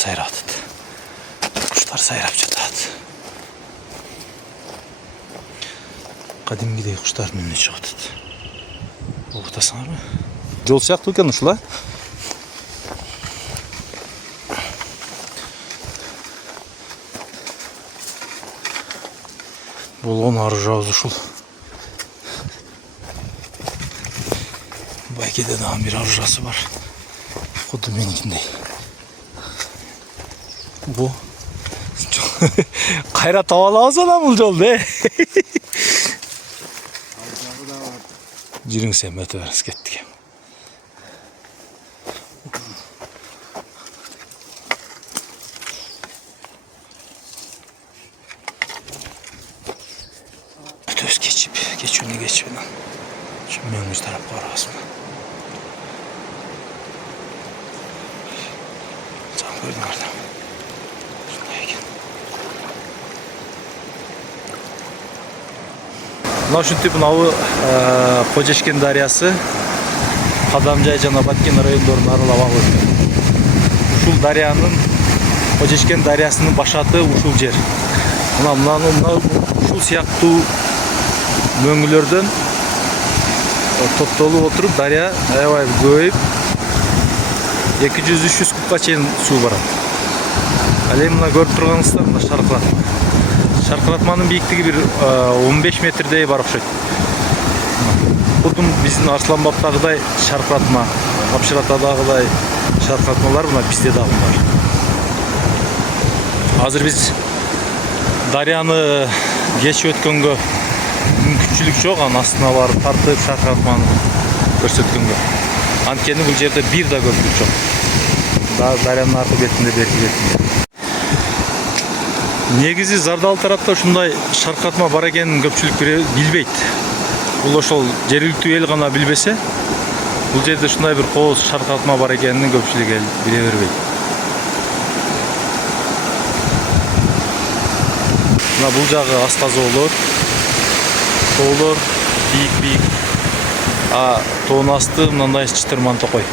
сайрап атат. Куштар сайрап жатат. Кадимгидей куштардын үнү чыгып атат. Уктасаңарбы? Жол сыяктуу экен ушул, а? Болгон аржабыз ушул. Байкеде дагы бир аржасы бар. Куду меникиндей. Бу кайра таба алабыз анан бул жолду, Жүрүң сен өтө бериңиз, кеттик. Өтөбүз кечүүнү кечип анан. Şu mönüz tarafı var aslında. Sen gördün orada. Şuraya gel. Мына ушинтип мынабу Кожешкен дарыясы Кадамжай жана Баткен райондорун аралап агып өтөт. Ушул дарыянын Кожешкен дарыясынын башаты ушул жер. Мына ушул сыяктуу мөңгүлөрдөн топтолуп отуруп дарыя аябай көбөйүп 200-300 кубка чейин суу барат. Ал эми мына көрүп турганыңыздар мына шаркыратма. Шаркыратманын бийиктиги бир 15 метрдей бар окшойт. Кудум биздин Арсланбабтагыдай шаркыратма, Апшыратадагыдай шаркыратмалар мына бизде дагы бар. Азыр биз дарыяны кечип өткөнгө мүмкүнчүлүк жок, анын астына барып тартып шаркыратманы көрсөткөнгө. Анткени бул жерде бир да көпүрүк жок. Дарыянын аркы бетинде берки бетинде. Негизи Зардал тарапта ушундай шаркыратма бар экенин көпчүлүк билбейт. Бул ошол жергиликтүү эл гана билбесе, бул жерде ушундай бир кооз шаркыратма бар экенин көпчүлүк эл биле бербейт. Мына бул жагы астазоолор, тоолор, бийик. Тоонун асты мындай чытырман токой.